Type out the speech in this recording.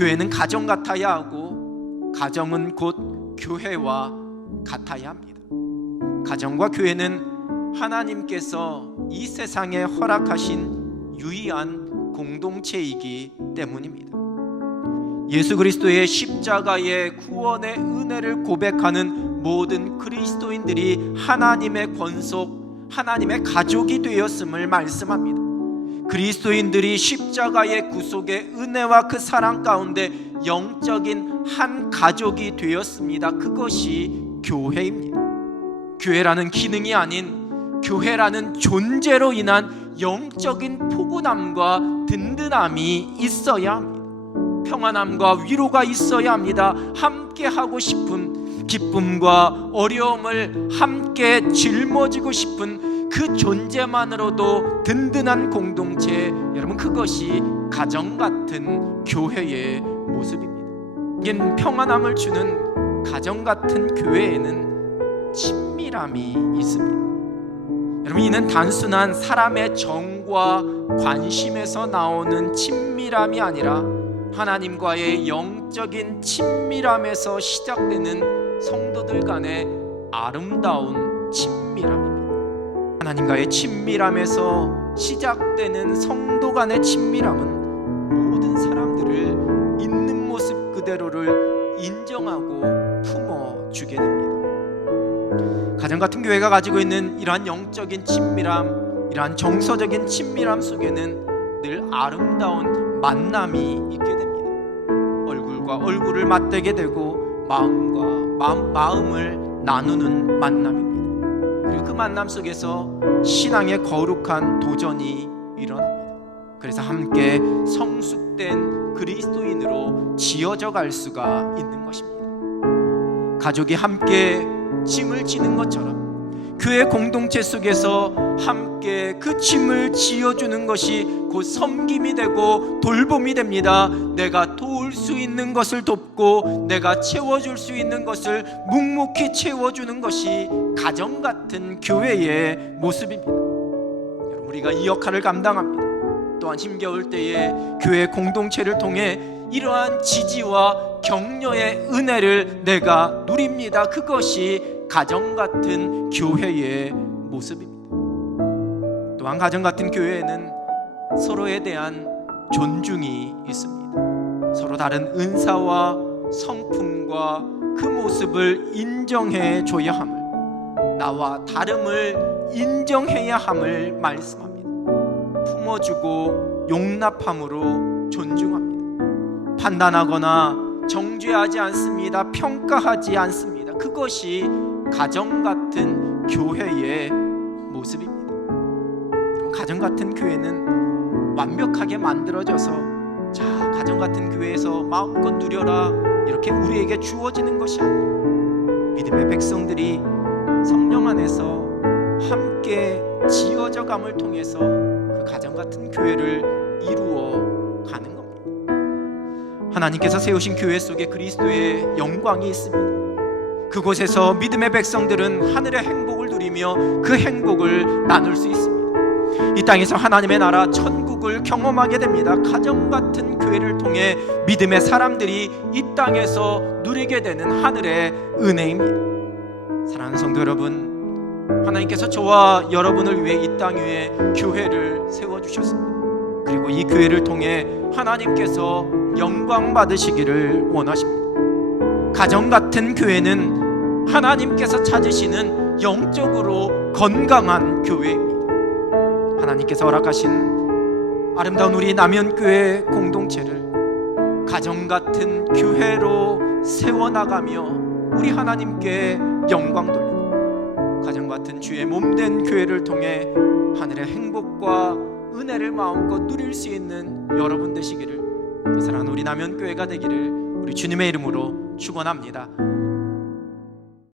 교회는 가정 같아야 하고 가정은 곧 교회와 같아야 합니다. 가정과 교회는 하나님께서 이 세상에 허락하신 유일한 공동체이기 때문입니다. 예수 그리스도의 십자가의 구원의 은혜를 고백하는 모든 그리스도인들이 하나님의 권속, 하나님의 가족이 되었음을 말씀합니다. 그리스도인들이 십자가의 구속의 은혜와 그 사랑 가운데 영적인 한 가족이 되었습니다. 그것이 교회입니다. 교회라는 기능이 아닌 교회라는 존재로 인한 영적인 포근함과 든든함이 있어야 합니다. 평안함과 위로가 있어야 합니다. 함께 하고 싶은 기쁨과 어려움을 함께 짊어지고 싶은 그 존재만으로도 든든한 공동체, 여러분 그것이 가정 같은 교회의 모습입니다. 이긴 평안함을 주는 가정 같은 교회에는 친밀함이 있습니다. 여러분 이는 단순한 사람의 정과 관심에서 나오는 친밀함이 아니라 하나님과의 영적인 친밀함에서 시작되는 성도들 간의 아름다운 친밀함입니다. 하나님과의 친밀함에서 시작되는 성도 간의 친밀함은 모든 사람들을 있는 모습 그대로를 인정하고 품어주게 됩니다. 가정 같은 교회가 가지고 있는 이러한 영적인 친밀함, 이러한 정서적인 친밀함 속에는 늘 아름다운 만남이 있게 됩니다. 얼굴과 얼굴을 맞대게 되고 마음과 마음을 나누는 만남입니다. 그리고 그 만남 속에서 신앙의 거룩한 도전이 일어납니다. 그래서 함께 성숙된 그리스도인으로 지어져 갈 수가 있는 것입니다. 가족이 함께 짐을 지는 것처럼 교회 공동체 속에서 함께 그 짐을 지어주는 것이 곧 섬김이 되고 돌봄이 됩니다. 내가 도울 수 있는 것을 돕고 내가 채워줄 수 있는 것을 묵묵히 채워주는 것이 가정 같은 교회의 모습입니다. 여러분 우리가 이 역할을 감당합니다. 또한 힘겨울 때에 교회 공동체를 통해 이러한 지지와 격려의 은혜를 내가 누립니다. 그것이 가정 같은 교회의 모습입니다. 또한 가정 같은 교회에는 서로에 대한 존중이 있습니다. 서로 다른 은사와 성품과 그 모습을 인정해 줘야 함을, 나와 다름을 인정해야 함을 말씀합니다. 품어주고 용납함으로 존중합니다. 판단하거나 정죄하지 않습니다. 평가하지 않습니다. 그것이 가정 같은 교회의 모습입니다. 가정 같은 교회는 완벽하게 만들어져서 자, 가정 같은 교회에서 마음껏 누려라 이렇게 우리에게 주어지는 것이 아니라 믿음의 백성들이 성령 안에서 함께 지어져 감을 통해서 그 가정 같은 교회를 이루어 가는 겁니다. 하나님께서 세우신 교회 속에 그리스도의 영광이 있습니다. 그곳에서 믿음의 백성들은 하늘의 행복을 누리며 그 행복을 나눌 수 있습니다. 이 땅에서 하나님의 나라 천국을 경험하게 됩니다. 가정 같은 교회를 통해 믿음의 사람들이 이 땅에서 누리게 되는 하늘의 은혜입니다. 사랑하는 성도 여러분, 하나님께서 저와 여러분을 위해 이 땅 위에 교회를 세워주셨습니다. 그리고 이 교회를 통해 하나님께서 영광 받으시기를 원하십니다. 가정 같은 교회는 하나님께서 찾으시는 영적으로 건강한 교회입니다. 하나님께서 허락하신 아름다운 우리 남현교회 공동체를 가정 같은 교회로 세워나가며 우리 하나님께 영광 돌리고 가정 같은 주의 몸된 교회를 통해 하늘의 행복과 은혜를 마음껏 누릴 수 있는 여러분 되시기를, 사랑하는 우리 남현교회가 되기를 우리 주님의 이름으로 축원합니다.